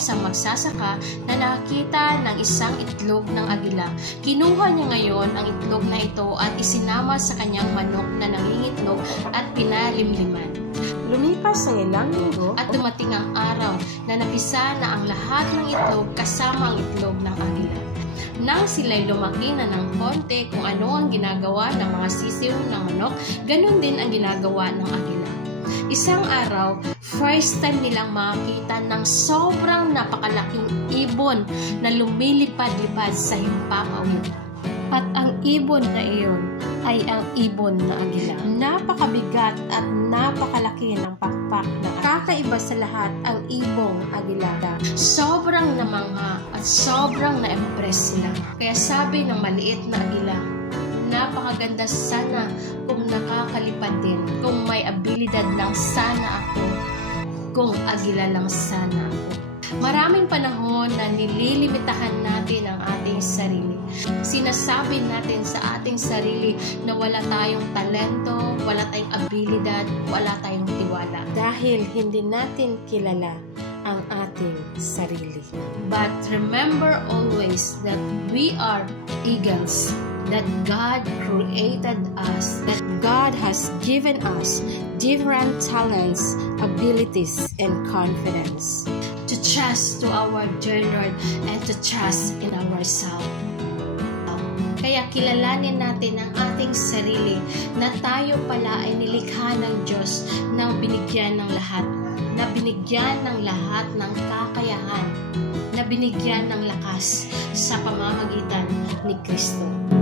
isang magsasaka na nakakita ng isang itlog ng agila. Kinuha niya ngayon ang itlog na ito at isinama sa kanyang manok na nangingitlog at pinalimliman. Lumipas ang ilang linggo At dumating ang araw na napisa na ang lahat ng itlog kasama ang itlog ng agila. Nang sila'y lumaki na ng konti kung ano ang ginagawa ng mga sisiw ng manok, ganun din ang ginagawa ng agila. Isang araw, first time nilang makakita ng sobrang napakalaking ibon na lumilipad-lipad sa himpapawid. At ang ibon na iyon ay ang ibon na agila. Napakabigat at napakalaki ng pakpak na kakaiba sa lahat ang ibong agila. Sobrang namangha at sobrang na-impress sila. Kaya sabi ng maliit na agila, napakaganda sana kung nakakalipad din, kung may abilidad lang sana ako, kung agila lang sana ako. Maraming panahon na nililimitahan natin ang ating sarili. Sinasabi natin sa ating sarili na wala tayong talento, wala tayong abilidad, wala tayong tiwala. Dahil hindi natin kilala ang ating sarili. But remember always that we are eagles, that God created us, that God has given us different talents, abilities, and confidence. To trust to our dear Lord and to trust in ourselves. Kaya kilalanin natin ang ating sarili na tayo pala ay nilikha ng Diyos na binigyan ng lahat, na binigyan ng lahat ng kakayahan, na binigyan ng lakas sa pamamagitan ni Kristo.